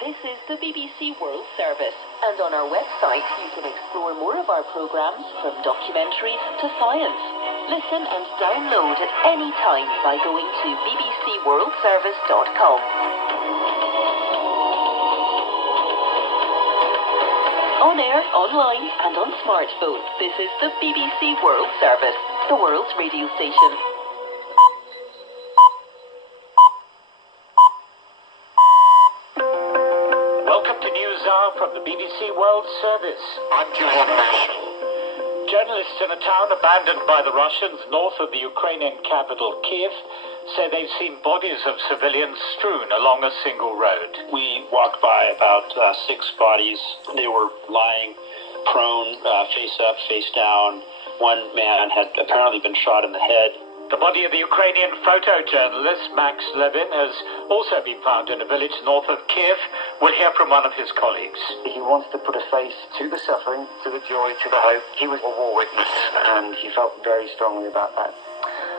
This is the BBC World Service, and on our website you can explore more of our programmes, from documentaries to science. Listen and download at any time by going to bbcworldservice.com. On air, online and on smartphone, this is the BBC World Service, the world's radio station. From the BBC World Service. I'm Julian Marshall. Journalists in a town abandoned by the Russians north of the Ukrainian capital, Kiev, say they've seen bodies of civilians strewn along a single road. We walked by about 6 bodies. They were lying prone, face up, face down. One man had apparently been shot in the head. The body of the Ukrainian photojournalist Maks Levin has also been found in a village north of Kiev. We'll hear from one of his colleagues. He wants to put a face to the suffering, to the joy, to the hope. He was a war witness, and he felt very strongly about that.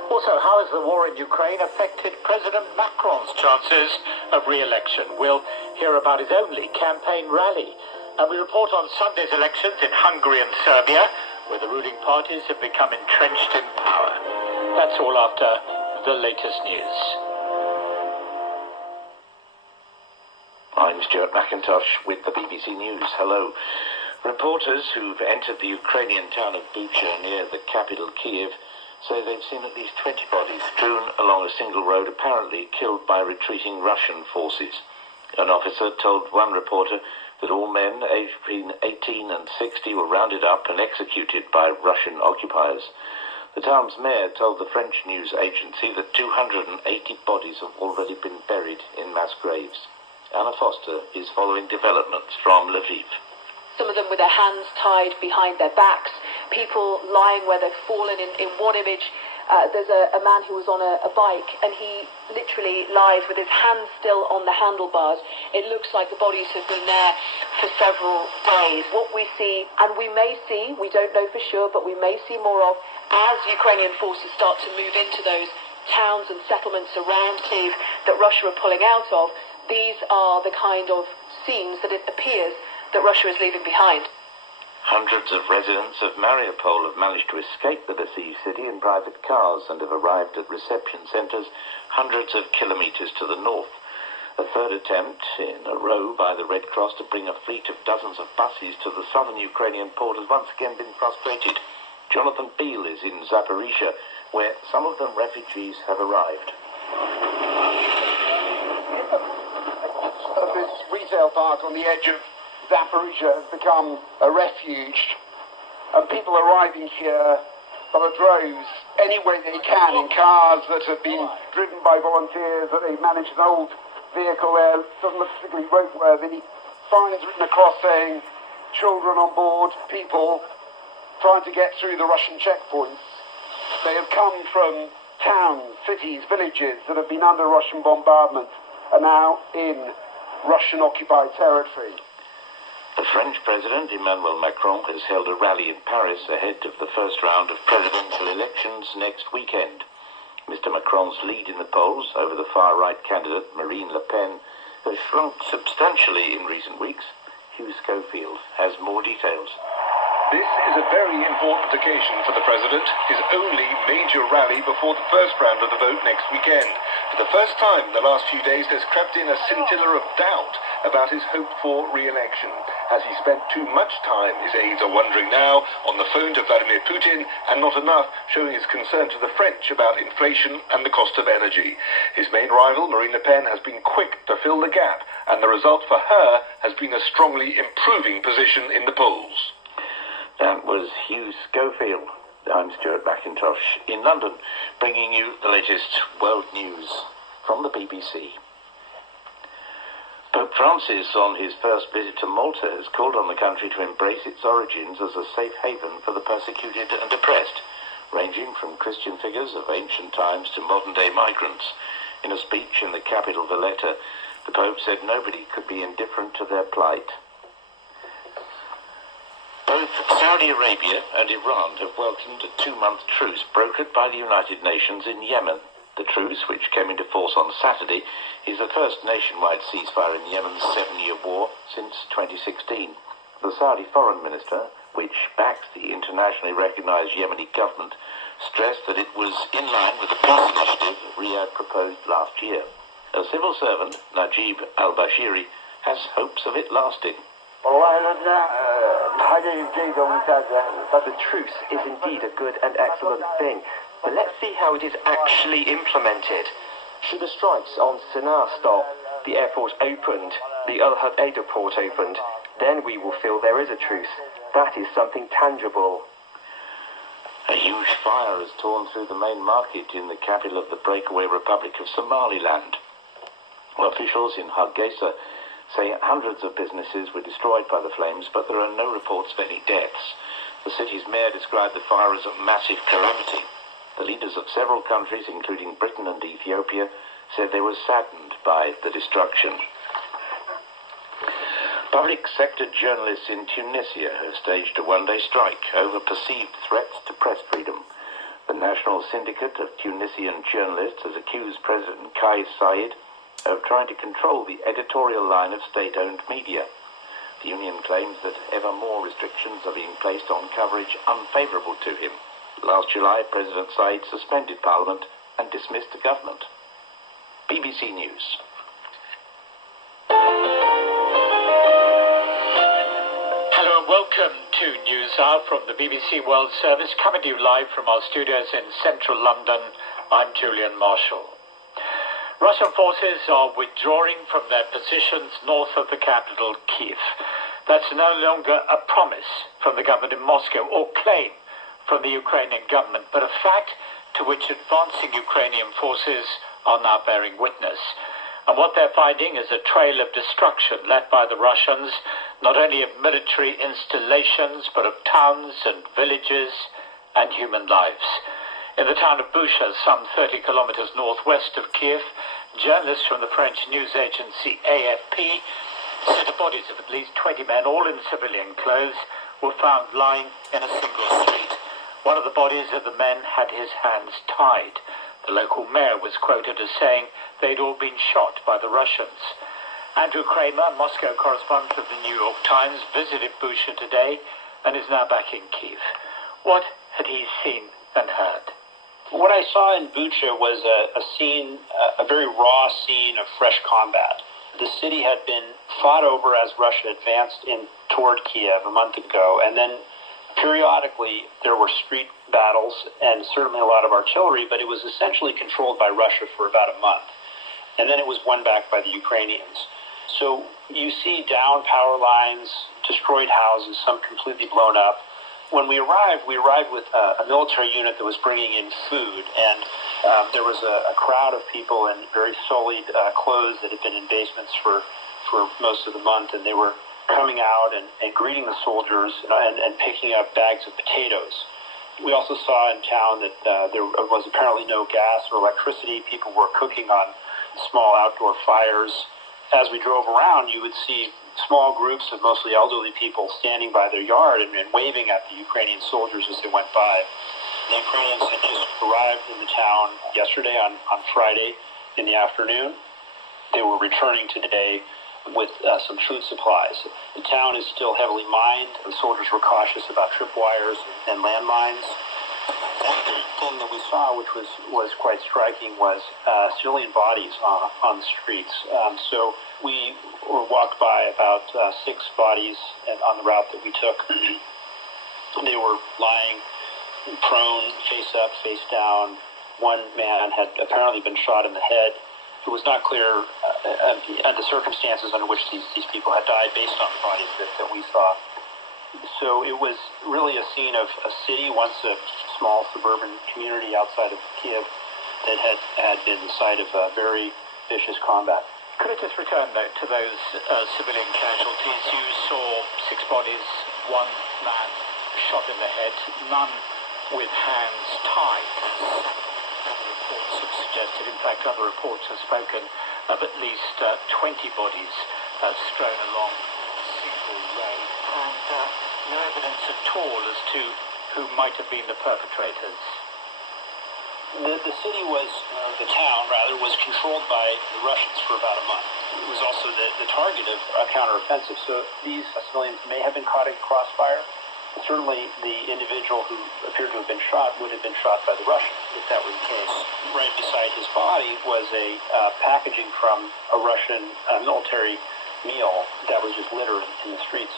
Also, how has the war in Ukraine affected President Macron's chances of re-election? We'll hear about his only campaign rally. And we report on Sunday's elections in Hungary and Serbia, where the ruling parties have become entrenched in power. That's all after the latest news. I'm Stuart McIntosh with the BBC News. Hello. Reporters who've entered the Ukrainian town of Bucha near the capital Kiev say they've seen at least 20 bodies strewn along a single road, apparently killed by retreating Russian forces. An officer told one reporter that all men aged between 18 and 60 were rounded up and executed by Russian occupiers. The town's mayor told the French news agency that 280 bodies have already been buried in mass graves. Anna Foster is following developments from Lviv. Some of them with their hands tied behind their backs, people lying where they've fallen. In one image, there's a man who was on a bike, and he literally lies with his hands still on the handlebars. It looks like the bodies have been there for several days. What we see, and we may see, we don't know for sure, but we may see more of, as Ukrainian forces start to move into those towns and settlements around Kyiv that Russia are pulling out of. These are the kind of scenes that it appears that Russia is leaving behind. Hundreds of residents of Mariupol have managed to escape the besieged city in private cars and have arrived at reception centres hundreds of kilometres to the north. A third attempt in a row by the Red Cross to bring a fleet of dozens of buses to the southern Ukrainian port has once again been frustrated. Jonathan Beale is in Zaporizhia, where some of the refugees have arrived. This retail park on the edge of Zaporizhia has become a refuge, and people arriving here by the droves, any way they can, in cars that have been driven by volunteers, that they've managed an old vehicle there, doesn't look particularly roadworthy, signs written across saying, children on board, people trying to get through the Russian checkpoints. They have come from towns, cities, villages that have been under Russian bombardment, are now in Russian-occupied territory. The French President Emmanuel Macron has held a rally in Paris ahead of the first round of presidential elections next weekend. Mr. Macron's lead in the polls over the far-right candidate Marine Le Pen has shrunk substantially in recent weeks. Hugh Schofield has more details. This is a very important occasion for the President, his only major rally before the first round of the vote next weekend. For the first time in the last few days, there's crept in a scintilla of doubt about his hoped-for re-election. Has he spent too much time, his aides are wondering now, on the phone to Vladimir Putin, and not enough showing his concern to the French about inflation and the cost of energy? His main rival, Marine Le Pen, has been quick to fill the gap, and the result for her has been a strongly improving position in the polls. That was Hugh Schofield. I'm Stuart McIntosh in London, bringing you the latest world news from the BBC. Pope Francis, on his first visit to Malta, has called on the country to embrace its origins as a safe haven for the persecuted and oppressed, ranging from Christian figures of ancient times to modern-day migrants. In a speech in the capital Valletta, the Pope said nobody could be indifferent to their plight. Both Saudi Arabia and Iran have welcomed a 2-month truce brokered by the United Nations in Yemen. The The truce, which came into force on Saturday, is the first nationwide ceasefire in Yemen's 7-year war since 2016. The Saudi foreign minister, which backs the internationally recognized Yemeni government, stressed that it was in line with the peace initiative Riyadh proposed last year. A civil servant, Najib al-Bashiri, has hopes of it lasting. The truce is indeed a good and excellent thing, but let's see how it is actually implemented. Should the strikes on Sana'a stop, the airport opened, the Al Hodeida port opened, then we will feel there is a truce. That is something tangible. A huge fire has torn through the main market in the capital of the breakaway Republic of Somaliland. Officials in Hargeisa say hundreds of businesses were destroyed by the flames, but there are no reports of any deaths. The city's mayor described the fire as a massive calamity. The leaders of several countries, including Britain and Ethiopia, said they were saddened by the destruction. Public sector journalists in Tunisia have staged a one-day strike over perceived threats to press freedom. The National Syndicate of Tunisian Journalists has accused President Kais Saied of trying to control the editorial line of state-owned media. The union claims that ever more restrictions are being placed on coverage unfavourable to him. Last July, President Saied suspended Parliament and dismissed the government. BBC News. Hello and welcome to News Hour from the BBC World Service, coming to you live from our studios in central London. I'm Julian Marshall. Russian forces are withdrawing from their positions north of the capital, Kiev. That's no longer a promise from the government in Moscow or claim from the Ukrainian government, but a fact to which advancing Ukrainian forces are now bearing witness. And what they're finding is a trail of destruction left by the Russians, not only of military installations, but of towns and villages and human lives. In the town of Busha, some 30 kilometers northwest of Kiev, journalists from the French news agency AFP said the bodies of at least 20 men, all in civilian clothes, were found lying in a single street. One of the bodies of the men had his hands tied. The local mayor was quoted as saying they'd all been shot by the Russians. Andrew Kramer, Moscow correspondent of the New York Times, visited Busha today and is now back in Kiev. What had he seen and heard? What I saw in Bucha was a scene, a very raw scene of fresh combat. The city had been fought over as Russia advanced in toward Kiev a month ago, and then periodically there were street battles and certainly a lot of artillery, but it was essentially controlled by Russia for about a month. And then it was won back by the Ukrainians. So you see down power lines, destroyed houses, some completely blown up. When we arrived with a military unit that was bringing in food, and there was a crowd of people in very sullied clothes that had been in basements for most of the month, and they were coming out and greeting the soldiers and picking up bags of potatoes. We also saw in town that there was apparently no gas or electricity. People were cooking on small outdoor fires. As we drove around, you would see small groups of mostly elderly people standing by their yard and waving at the Ukrainian soldiers as they went by. The Ukrainians had just arrived in the town yesterday on Friday in the afternoon. They were returning today with some food supplies. The town is still heavily mined. The soldiers were cautious about tripwires and landmines. One thing that we saw, which was quite striking, was civilian bodies on the streets. So we were walked by about 6 bodies on the route that we took. They were lying prone, face up, face down. One man had apparently been shot in the head. It was not clear the circumstances under which these people had died based on the bodies that we saw. So it was really a scene of a city, once a small suburban community outside of Kiev, that had been the site of very vicious combat. Could I just return, though, to those civilian casualties? You saw 6 bodies, 1 man shot in the head, none with hands tied. Other reports have suggested, in fact, other reports have spoken of at least 20 bodies strewn along a single road, and no evidence at all as to who might have been the perpetrators. The city was, the town rather, was controlled by the Russians for about a month. It was also the target of a counteroffensive. So these civilians may have been caught in crossfire. Certainly, the individual who appeared to have been shot would have been shot by the Russians, if that were the case. Right beside his body was a packaging from a Russian military meal that was just littered in the streets.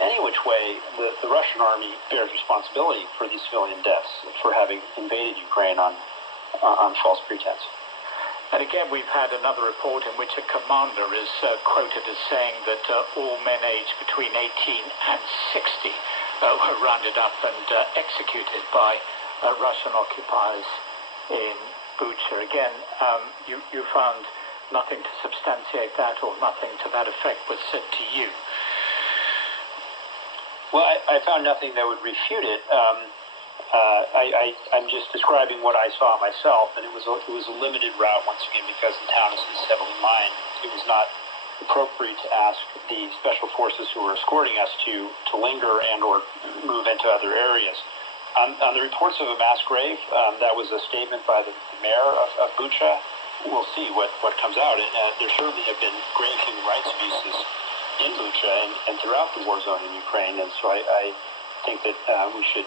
Any which way, the Russian army bears responsibility for these civilian deaths, for having invaded Ukraine on false pretense. And again, we've had another report in which a commander is quoted as saying that all men aged between 18 and 60 were rounded up and executed by Russian occupiers in Bucha. Again, you found nothing to substantiate that, or nothing to that effect was said to you. Well, I found nothing that would refute it. I'm just describing what I saw myself, and it was a limited route once again because the town is heavily mined. It was not appropriate to ask the special forces who were escorting us to linger and or move into other areas. On the reports of a mass grave, that was a statement by the mayor of Bucha. We'll see what comes out. And there certainly have been grave human rights abuses in Bucha and throughout the war zone in Ukraine, and so I think that we should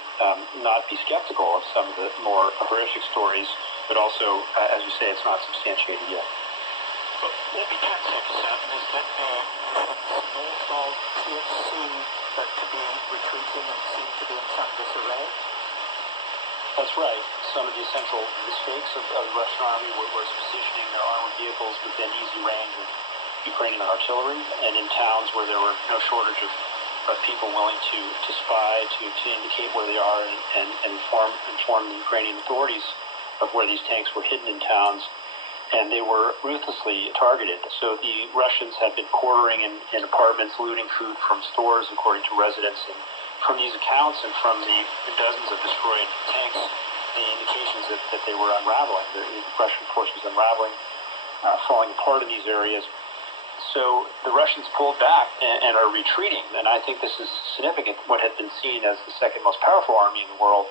not be skeptical of some of the more horrific stories, but also, as you say, it's not substantiated yet. But what we can say for certain is that north of Kiev seem to be retreating and seem to be in some disarray. That's right. Some of the essential mistakes of the Russian army was positioning their armored vehicles within easy range of Ukrainian artillery, and in towns where there were no shortage of people willing to spy, to indicate where they are and inform the Ukrainian authorities of where these tanks were hidden in towns. And they were ruthlessly targeted. So the Russians had been quartering in apartments, looting food from stores, according to residents. And from these accounts and from the dozens of destroyed tanks, the indications that they were unraveling, the Russian force was unraveling, falling apart in these areas. So the Russians pulled back and are retreating. And I think this is significant, what had been seen as the second most powerful army in the world.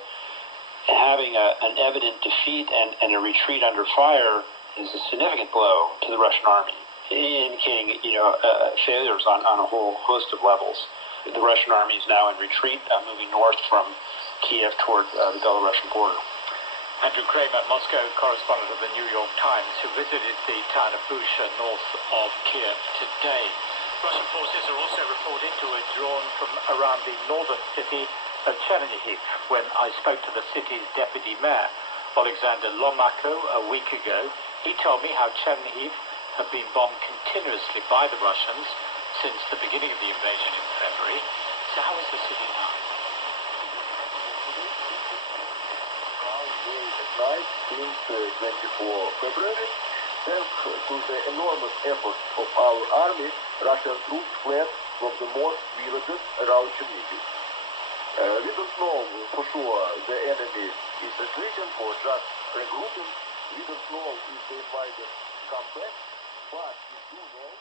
Having an evident defeat and a retreat under fire is a significant blow to the Russian army, indicating failures on a whole host of levels. The Russian army is now in retreat, moving north from Kiev toward the Belarusian border. Andrew Kramer, Moscow correspondent of the New York Times, who visited the town of Bucha north of Kiev today. Russian forces are also reported to have drawn from around the northern city of Chernihiv. When I spoke to the city's deputy mayor, Alexander Lomako, a week ago, he told me how Chernihiv had been bombed continuously by the Russians since the beginning of the invasion in February. So how is the city now? At night, since 24 February, thanks to the enormous efforts of our army, Russian troops fled from the most villages around Chernihiv. We don't know for sure the enemy is retreating or just regrouping. We don't know if they might come back, but we do know